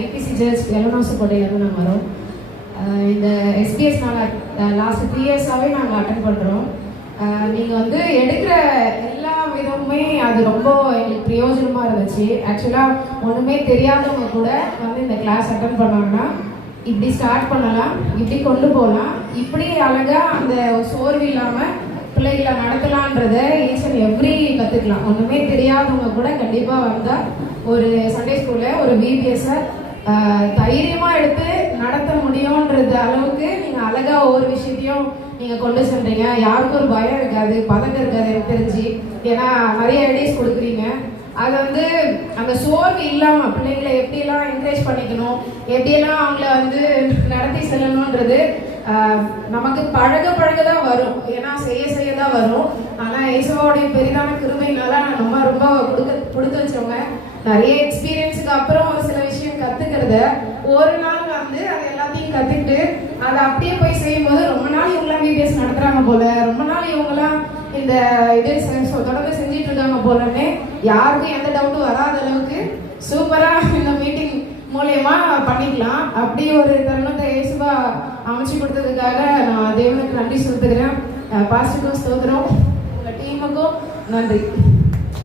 IBC search எலனோசக்கோட்டையிலேருந்து நாங்கள் வரோம். இந்த எஸ்பிஎஸ் நாங்கள் லாஸ்ட் 3 இயர்ஸாகவே நாங்கள் அட்டன் பண்ணுறோம். நீங்கள் வந்து எடுக்கிற எல்லா விதமுமே அது ரொம்ப எங்களுக்கு பிரயோஜனமாக இருந்துச்சு. ஆக்சுவலாக ஒன்றுமே தெரியாதவங்க கூட வந்து இந்த கிளாஸ் அட்டன் பண்ணாங்கன்னா இப்படி ஸ்டார்ட் பண்ணலாம், இப்படி கொண்டு போகலாம், இப்படி அழகாக அந்த சோர்வு இல்லாமல் பிள்ளைகளை நடத்தலான்றதை ஈச் அண்ட் எவ்ரி கற்றுக்கலாம். ஒன்றுமே தெரியாதவங்க கூட கண்டிப்பாக வந்தால் ஒரு சண்டே ஸ்கூலில் ஒரு பிபிஎஸ்ஸை தைரியமாக எடுத்து நடத்த முடியுன்றது அளவுக்கு நீங்கள் அழகாக ஒவ்வொரு விஷயத்தையும் நீங்கள் கொண்டு சென்றீங்க. யாருக்கும் ஒரு பயம் இருக்காது, பதட்டம் இருக்காது எனக்கு தெரிஞ்சு. ஏன்னா நிறைய ஐடியாஸ் கொடுக்குறீங்க. அது வந்து அந்த சோர்வு இல்லாமல் பிள்ளைங்களை எப்படியெல்லாம் என்கரேஜ் பண்ணிக்கணும், எப்படியெல்லாம் அவங்கள வந்து நடத்தி செல்லணுன்றது நமக்கு பழக தான் வரும். ஏன்னா செய்ய தான் வரும். ஆனால் இயேசுவோடைய பெரிதான கிருபையினால நம்ம ரொம்ப கொடுத்து வச்சவங்க. நிறைய எக்ஸ்பீரியன்ஸுக்கு அப்புறம் ஒரு சில விஷயம் கற்றுக்கிறத ஒரு நாள் வந்து அது எல்லாத்தையும் கற்றுக்கிட்டு அதை அப்படியே போய் செய்யும்போது ரொம்ப நாள் இவங்களாம் பிபிஎஸ் நடத்துகிறாங்க போல, ரொம்ப நாள் இவங்களாம் இந்த இது தொடர்ந்து செஞ்சிட்டு இருக்காங்க போலன்னு யாருக்கும் எந்த டவுட்டும் வராத அளவுக்கு சூப்பராக இந்த மீட்டிங் மூலயமா பண்ணிக்கலாம். அப்படி ஒரு தருணத்தை இயேசுவா அமைச்சு கொடுத்ததுக்காக நான் தேவனுக்கு நன்றி செலுத்துகிறேன். பாஸ்டருக்கும் ஸ்தோத்திரம், உங்கள் டீமுக்கும் நன்றி.